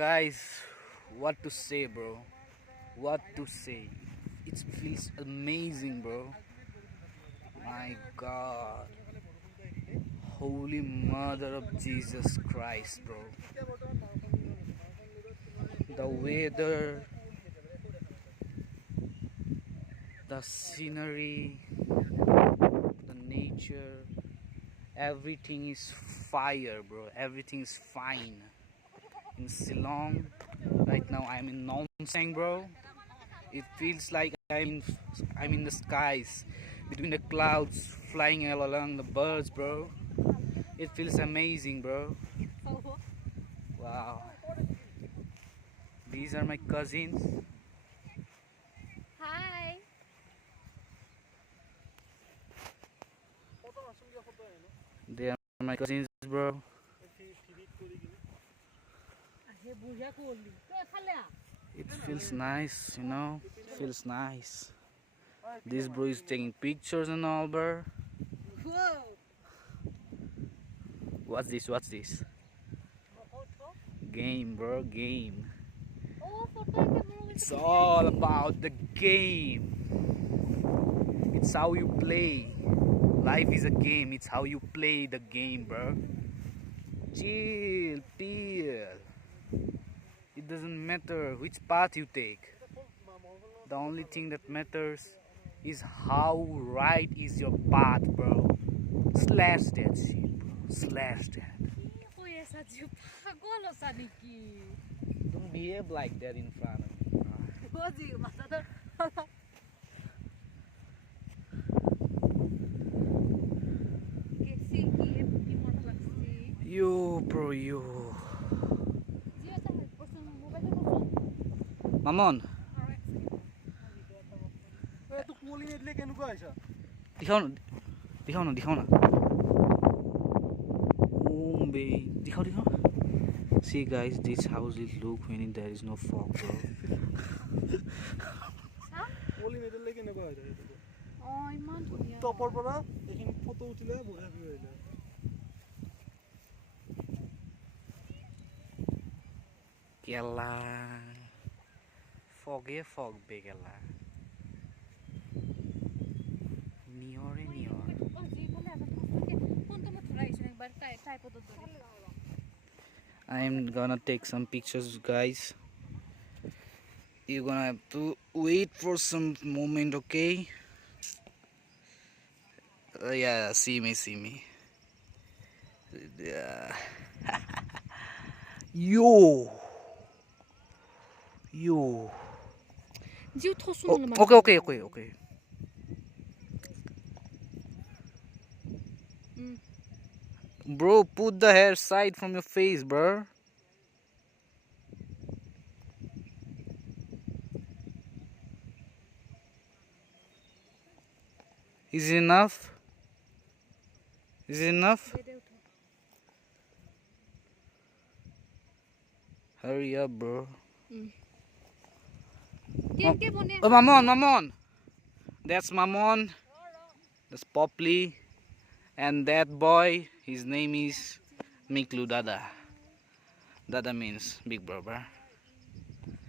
Guys, what to say, bro? What to say? It feels amazing, bro. My God. Holy Mother of Jesus Christ, bro. The weather, the scenery, the nature, everything is fire, bro. Everything is fine. In Shillong, right now I'm in Nonseng, bro. It feels like I'm in the skies, between the clouds, flying all along the birds, bro. It feels amazing, bro. Wow. These are my cousins. Hi. They are my cousins, bro. It feels nice, you know. It feels nice. This bro is taking pictures and all, bro. Whoa. What's this? What's this? Game, bro. Game. It's all about the game. It's how you play. Life is a game. It's how you play the game, bro. Chill, pill. It doesn't matter which path you take. The only thing that matters is how right is your path, bro. Slash that shit, bro. Slash that. Don't behave like that in front of me. You, bro, you. Mamon. दिखाऊ न दिखाऊ See guys, this house will look when there is no fog, bro. Kela fog begela niore. I'm gonna take some pictures, guys. You're gonna have to wait for some moment, okay? Yeah, see me. Yeah. Yo. Okay. Bro, put the hair side from your face, bro. Is it enough? Hurry up, bro. Oh, Mamon. That's Mamon. That's Poppy. And that boy, his name is Miklu Dada. Dada means big brother.